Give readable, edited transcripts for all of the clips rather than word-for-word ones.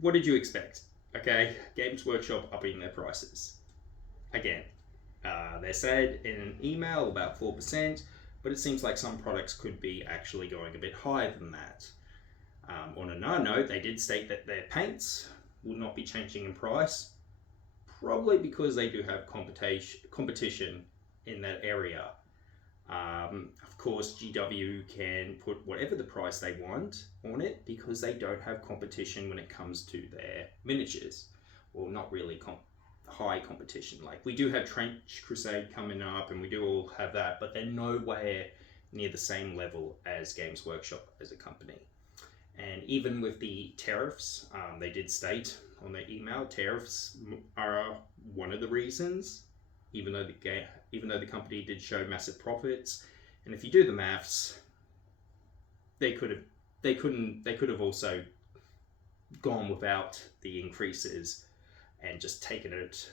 what did you expect? Okay, Games Workshop upping their prices again. They said in an email about 4%, but it seems like some products could be actually going a bit higher than that. On another note, they did state that their paints will not be changing in price, probably because they do have competition in that area. Of course, GW can put whatever the price they want on it because they don't have competition when it comes to their miniatures. Well, not really high competition. Like, we do have Trench Crusade coming up and we do all have that, but they're nowhere near the same level as Games Workshop as a company. And even with the tariffs, they did state on their email, tariffs are one of the reasons, even though the company did show massive profits. And if you do the maths, they could have also gone without the increases and just taken it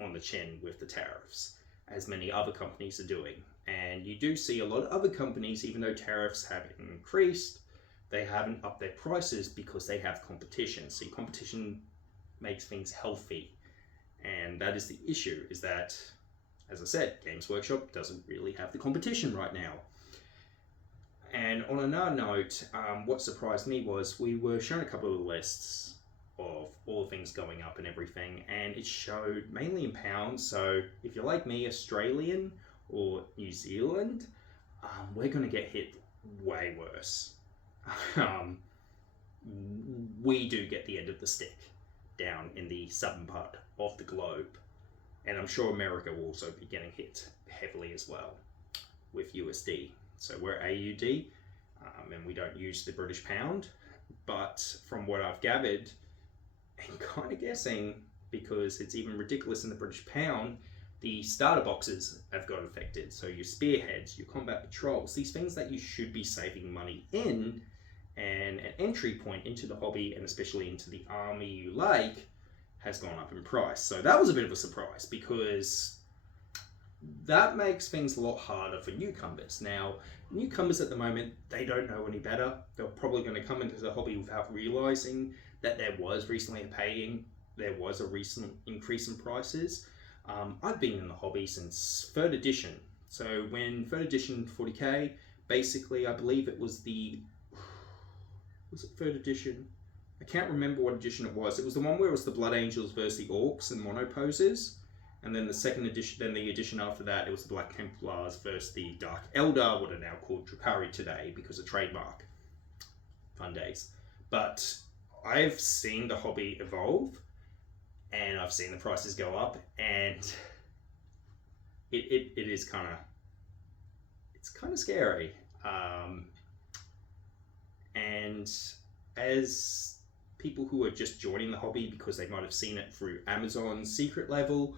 on the chin with the tariffs, as many other companies are doing. And you do see a lot of other companies, even though tariffs have increased, they haven't upped their prices because they have competition. See, competition makes things healthy. And that is the issue, is that, as I said, Games Workshop doesn't really have the competition right now. And on another note, what surprised me was we were shown a couple of lists of all the things going up and everything, and it showed mainly in pounds. So if you're like me, Australian or New Zealand, we're going to get hit way worse. We do get the end of the stick down in the southern part of the globe, and I'm sure America will also be getting hit heavily as well with USD. So we're AUD, and we don't use the British pound, but from what I've gathered and kind of guessing, because it's even ridiculous in the British pound, the starter boxes have got affected. So your spearheads, your combat patrols, these things that you should be saving money in, and an entry point into the hobby, and especially into the army you like, has gone up in price. So that was a bit of a surprise, because that makes things a lot harder for newcomers. Now, newcomers at the moment, they don't know any better. They're probably going to come into the hobby without realizing that there was a recent increase in prices. I've been in the hobby since 3rd edition. So when 3rd edition 40k, basically, I believe it was was it 3rd edition? I can't remember what edition it was. It was the one where it was the Blood Angels versus the Orcs and mono poses. And then the 2nd edition, then the edition after that, it was the Black Templars versus the Dark Eldar, what are now called Drukhari today because of trademark. Fun days. But I've seen the hobby evolve, and I've seen the prices go up, and it is kind of scary. And as people who are just joining the hobby because they might have seen it through Amazon's secret level,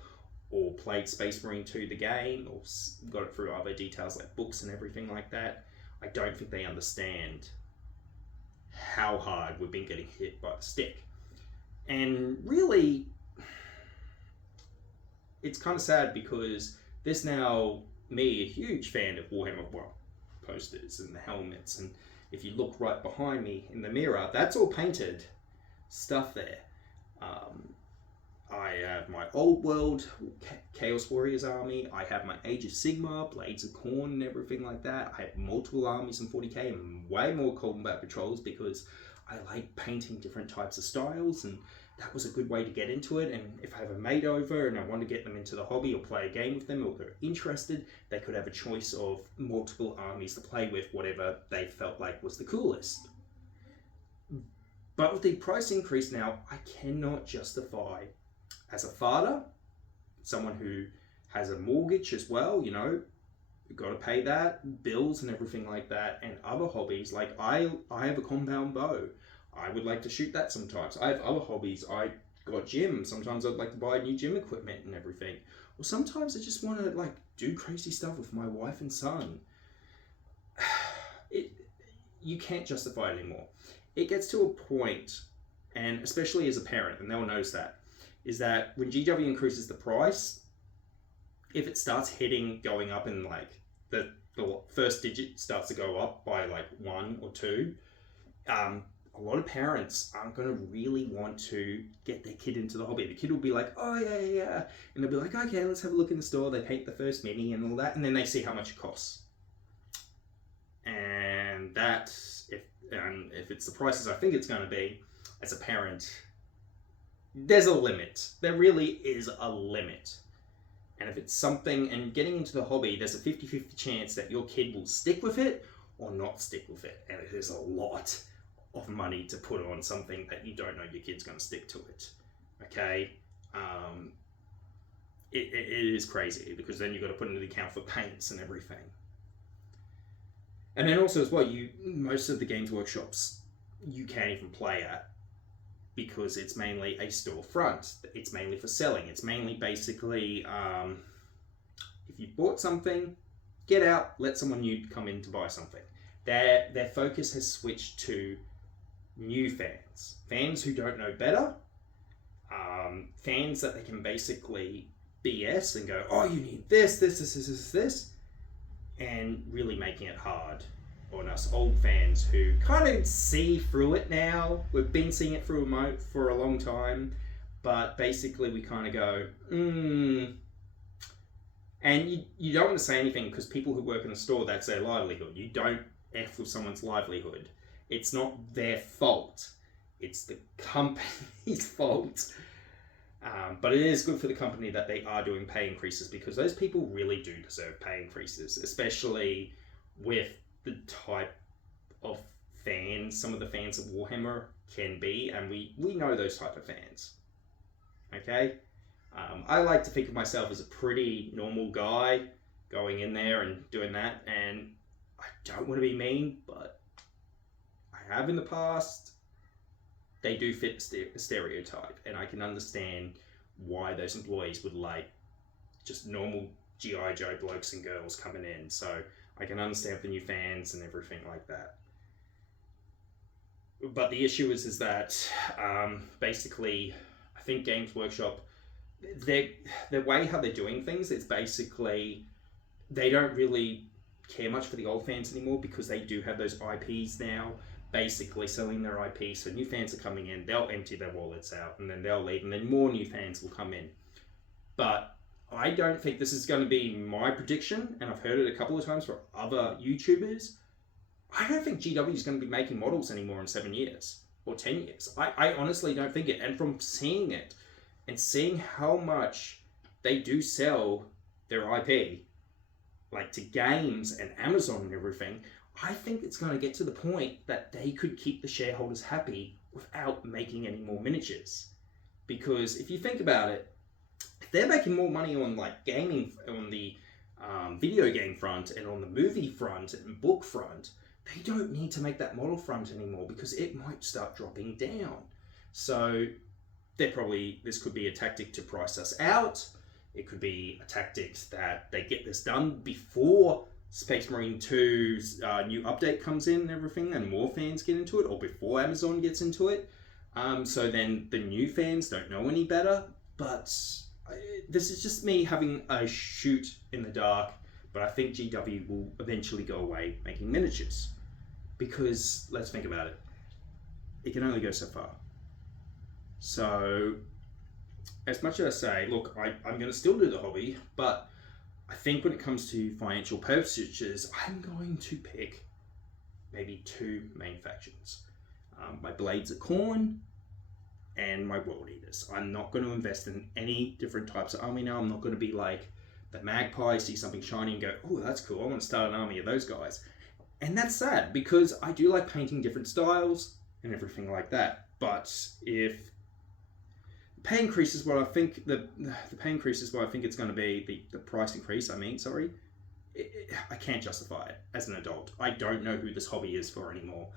or played Space Marine 2 the game, or got it through other details like books and everything like that, I don't think they understand how hard we've been getting hit by the stick. And really, it's kind of sad, because there's now me, a huge fan of Warhammer 1 posters and the helmets, and if you look right behind me in the mirror, that's all painted stuff there. I have my Old World Chaos Warriors army. I have my Age of Sigmar, Blades of Khorne and everything like that. I have multiple armies in 40k and way more combat patrols, because I like painting different types of styles, and that was a good way to get into it. And if I have a mate over and I want to get them into the hobby or play a game with them, or they're interested, they could have a choice of multiple armies to play with, whatever they felt like was the coolest. But with the price increase now, I cannot justify, as a father, someone who has a mortgage as well, you know, you've got to pay that, bills and everything like that, and other hobbies. Like I have a compound bow. I would like to shoot that sometimes. I have other hobbies. I got gym. Sometimes I'd like to buy new gym equipment and everything. Or sometimes I just want to like do crazy stuff with my wife and son. You can't justify it anymore. It gets to a point, and especially as a parent, and they'll notice that, is that when GW increases the price, if it starts going up in like the first digit starts to go up by like 1 or 2, a a lot of parents aren't going to really want to get their kid into the hobby. The kid will be like, oh, yeah, yeah, yeah. And they'll be like, okay, let's have a look in the store. They paint the first mini and all that. And then they see how much it costs. And that, if it's the prices I think it's going to be, as a parent, there's a limit. There really is a limit. And if it's something, and getting into the hobby, there's a 50-50 chance that your kid will stick with it or not stick with it. And it is a lot of money to put on something that you don't know your kid's going to stick to it. Okay? It is crazy, because then you've got to put into the account for paints and everything. And then also as well, most of the Games Workshops you can't even play at, because it's mainly a storefront. It's mainly for selling. It's mainly basically, if you bought something, get out, let someone new come in to buy something. Their focus has switched to new fans who don't know better, fans that they can basically BS and go, oh, you need this, and really making it hard on us old fans who kind of see through it now. We've been seeing it through remote for a long time, but basically we kind of go, And you don't want to say anything, because people who work in the store, that's their livelihood. You don't F with someone's livelihood. It's not their fault. It's the company's fault. But it is good for the company that they are doing pay increases, because those people really do deserve pay increases, especially with the type of fans some of the fans of Warhammer can be, and we know those type of fans. Okay? I like to think of myself as a pretty normal guy going in there and doing that, and I don't want to be mean, but I have in the past. They do fit the stereotype, and I can understand why those employees would like just normal G.I. Joe blokes and girls coming in. So I can understand the new fans and everything like that. But the issue is that basically, I think Games Workshop, the way how they're doing things, it's basically they don't really care much for the old fans anymore, because they do have those IPs now, basically selling their IP. So new fans are coming in, they'll empty their wallets out, and then they'll leave, and then more new fans will come in. But I don't think this is going to be my prediction, and I've heard it a couple of times from other YouTubers. I don't think GW is going to be making models anymore in 7 years or 10 years. I honestly don't think it. And from seeing it and seeing how much they do sell their IP, like to games and Amazon and everything, I think it's going to get to the point that they could keep the shareholders happy without making any more miniatures. Because if you think about it, if they're making more money on like gaming, on the video game front and on the movie front and book front, they don't need to make that model front anymore, because it might start dropping down. So this could be a tactic to price us out. It could be a tactic that they get this done before Space Marine 2's new update comes in and everything, and more fans get into it, or before Amazon gets into it. So then the new fans don't know any better. But this is just me having a shoot in the dark. But I think GW will eventually go away making miniatures. Because, let's think about it, it can only go so far. So, as much as I say, look, I'm going to still do the hobby, but I think when it comes to financial purposes, I'm going to pick maybe two main factions. My Blades of Khorne and my World Eaters. I'm not going to invest in any different types of army now. I'm not going to be like the Magpie, see something shiny and go, oh, that's cool, I want to start an army of those guys. And that's sad, because I do like painting different styles and everything like that. But if pay increase is what I think the pay increase is what I think it's going to be, the price increase, I can't justify it as an adult. I don't know who this hobby is for anymore.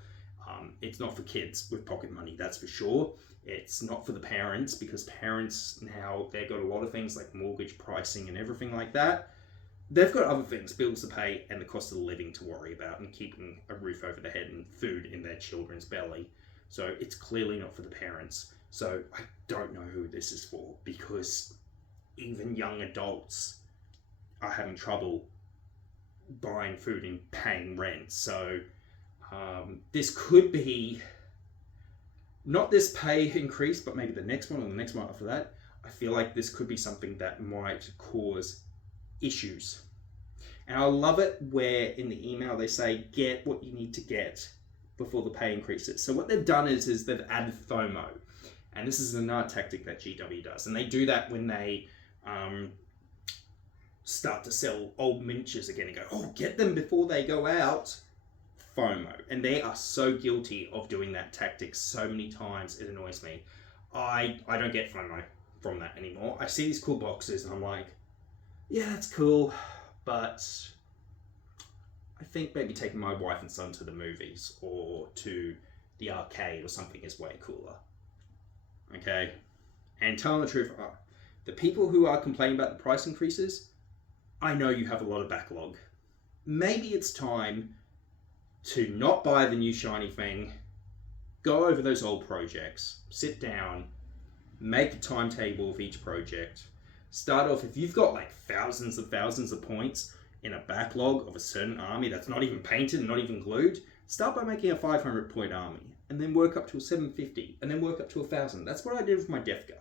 It's not for kids with pocket money, that's for sure. It's not for the parents, because parents now, they've got a lot of things like mortgage pricing and everything like that. They've got other things, bills to pay and the cost of living to worry about, and keeping a roof over their head and food in their children's belly. So it's clearly not for the parents. So I don't know who this is for, because even young adults are having trouble buying food and paying rent. So this could be not this pay increase, but maybe the next one or the next one after that, I feel like this could be something that might cause issues. And I love it where in the email they say, get what you need to get before the pay increases. So what they've done is they've added FOMO. And this is another tactic that GW does. And they do that when they start to sell old miniatures again and go, oh, get them before they go out. FOMO. And they are so guilty of doing that tactic so many times, it annoys me. I don't get FOMO from that anymore. I see these cool boxes and I'm like, yeah, that's cool, but I think maybe taking my wife and son to the movies or to the arcade or something is way cooler. Okay? And telling the truth, the people who are complaining about the price increases, I know you have a lot of backlog. Maybe it's time to not buy the new shiny thing, go over those old projects, sit down, make a timetable of each project, start off, if you've got like thousands of points in a backlog of a certain army that's not even painted and not even glued, start by making a 500 point army, and then work up to a 750, and then work up to 1,000. That's what I did with my Death Guard.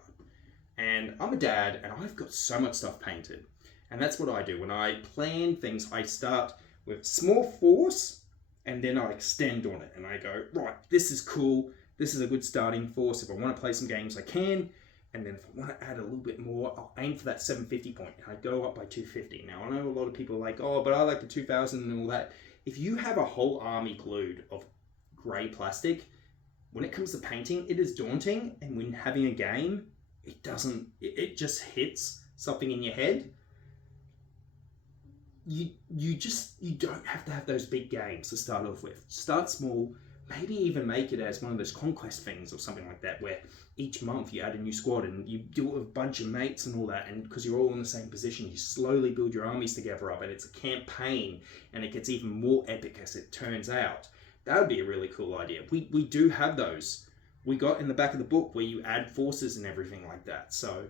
And I'm a dad, and I've got so much stuff painted. And that's what I do. When I plan things, I start with small force, and then I extend on it. And I go, right, this is cool. This is a good starting force. If I want to play some games, I can. And then if I want to add a little bit more, I'll aim for that 750 point. And I go up by 250. Now, I know a lot of people are like, oh, but I like the 2000 and all that. If you have a whole army glued of grey plastic, when it comes to painting, it is daunting. And when having a game, it just hits something in your head. You don't have to have those big games to start off with. Start small, maybe even make it as one of those conquest things or something like that, where each month you add a new squad and you do it with a bunch of mates and all that, and because you're all in the same position, you slowly build your armies together up, and it's a campaign, and it gets even more epic as it turns out. That would be a really cool idea. We do have those. We got in the back of the book where you add forces and everything like that. So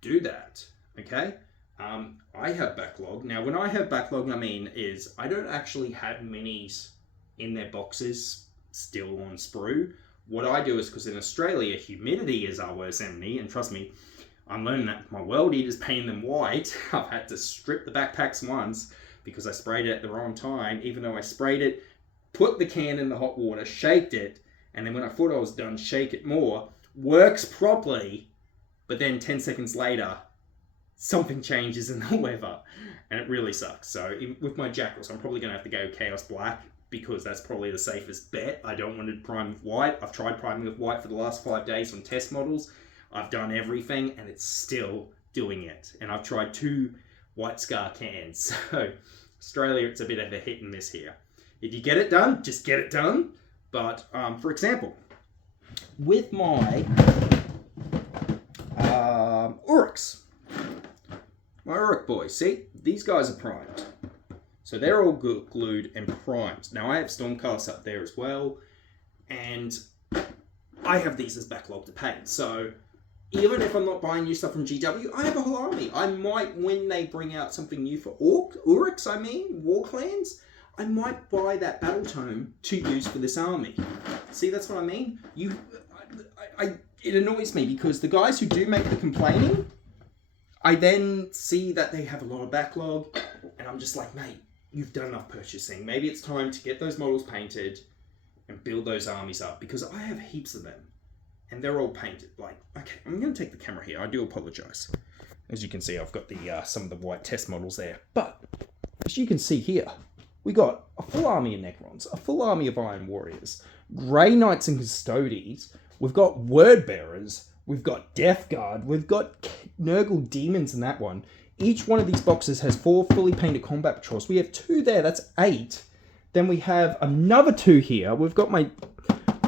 do that, okay? I have backlog. Now, when I have backlog, I don't actually have minis in their boxes still on sprue. What I do is, because in Australia, humidity is our worst enemy, and trust me, I'm learning that my World Eaters painting them white. I've had to strip the backpacks once because I sprayed it at the wrong time, even though I sprayed it, put the can in the hot water, shaked it, and then when I thought I was done, shake it more, works properly, but then 10 seconds later, something changes in the weather, and it really sucks. So with my Jackals, I'm probably going to have to go Chaos Black, because that's probably the safest bet. I don't want to prime with white. I've tried priming with white for the last 5 days on test models. I've done everything, and it's still doing it. And I've tried 2 White Scar cans. So Australia, it's a bit of a hit and miss here. If you get it done, just get it done. But for example, with my Uruks, my Uruk boys, see, these guys are primed. So they're all glued and primed. Now I have Stormcast up there as well, and I have these as backlog to paint. So even if I'm not buying new stuff from GW, I have a whole army. I might, when they bring out something new for Uruks, War Clans, I might buy that battle tome to use for this army. See, that's what I mean? It annoys me because the guys who do make the complaining, I then see that they have a lot of backlog, and I'm just like, mate, you've done enough purchasing. Maybe it's time to get those models painted and build those armies up, because I have heaps of them and they're all painted. Like, okay, I'm going to take the camera here. I do apologize. As you can see, I've got the some of the white test models there. But as you can see here, we got a full army of Necrons, a full army of Iron Warriors, Grey Knights and Custodes. We've got Word Bearers. We've got Death Guard. We've got Nurgle Demons in that one. Each one of these boxes has 4 fully painted combat patrols. We have 2 there. That's 8. Then we have another 2 here. We've got my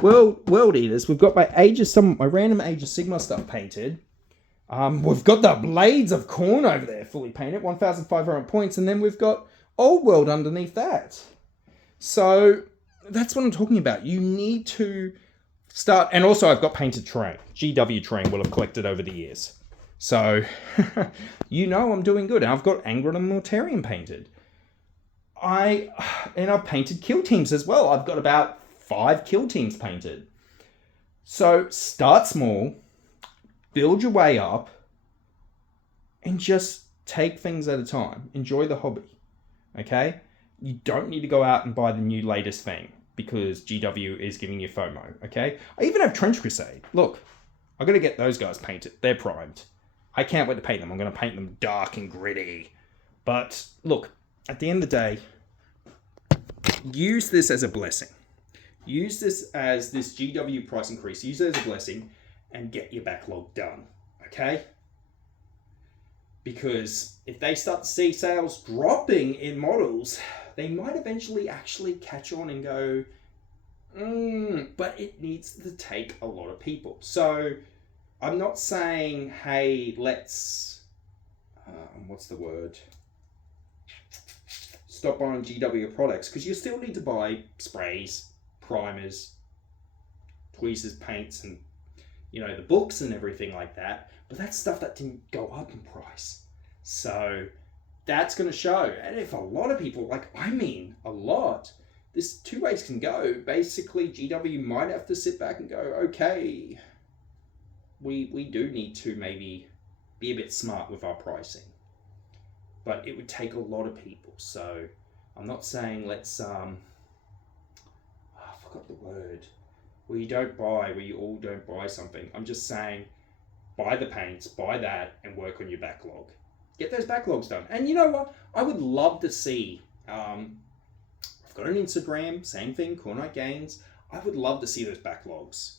World Eaters. We've got my random Age of Sigmar stuff painted. We've got the Blades of Khorne over there fully painted. 1,500 points. And then we've got Old World underneath that. So that's what I'm talking about. You need to start. And also I've got painted terrain. GW terrain will have collected over the years. So, I'm doing good. And I've got Angron and Mortarion painted. And I've painted kill teams as well. I've got about 5 kill teams painted. So start small, build your way up, and just take things at a time. Enjoy the hobby. Okay? You don't need to go out and buy the new latest thing because GW is giving you FOMO. Okay? I even have Trench Crusade. Look, I gotta get those guys painted. They're primed. I can't wait to paint them. I'm gonna paint them dark and gritty. But look, at the end of the day, use this as a blessing. Use this as this GW price increase. Use it as a blessing and get your backlog done. Okay? Because if they start to see sales dropping in models, they might eventually actually catch on and go, but it needs to take a lot of people. So I'm not saying, hey, let's, what's the word? Stop buying GW products, because you still need to buy sprays, primers, tweezers, paints, and the books and everything like that. But that's stuff that didn't go up in price. So that's going to show. And if a lot of people, a lot, this two ways can go. Basically, GW might have to sit back and go, okay, we do need to maybe be a bit smart with our pricing. But it would take a lot of people. So I'm not saying let's, I forgot the word. Where you all don't buy something. I'm just saying, buy the paints, buy that, and work on your backlog. Get those backlogs done. And you know what? I would love to see, I've got an Instagram, same thing, Core Night Gains. I would love to see those backlogs,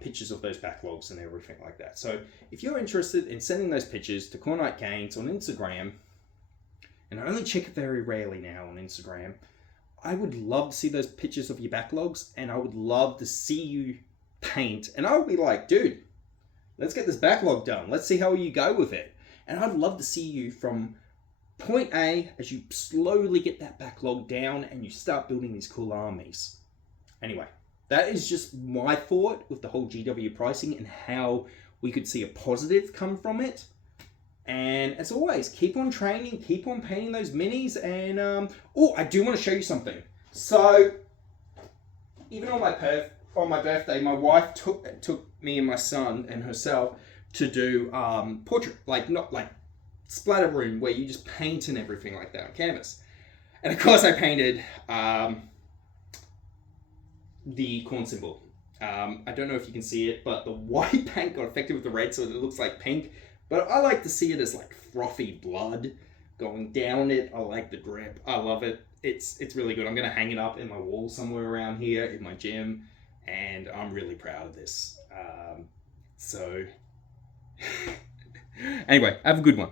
pictures of those backlogs and everything like that. So if you're interested in sending those pictures to Core Night Gains on Instagram, and I only check it very rarely now on Instagram, I would love to see those pictures of your backlogs, and I would love to see you paint. And I would be like, dude, let's get this backlog done. Let's see how you go with it. And I'd love to see you from point A as you slowly get that backlog down and you start building these cool armies. Anyway, that is just my thought with the whole GW pricing and how we could see a positive come from it. And as always, keep on training, keep on painting those minis. And I do want to show you something. So even on my birthday, my wife took me and my son and herself to do portrait, not like splatter room where you just paint and everything like that on canvas. And of course I painted the corn symbol. I don't know if you can see it, but the white paint got affected with the red, so it looks like pink. But I like to see it as like frothy blood going down it. I like the drip. I love it. It's really good. I'm going to hang it up in my wall somewhere around here in my gym. And I'm really proud of this. Anyway, have a good one.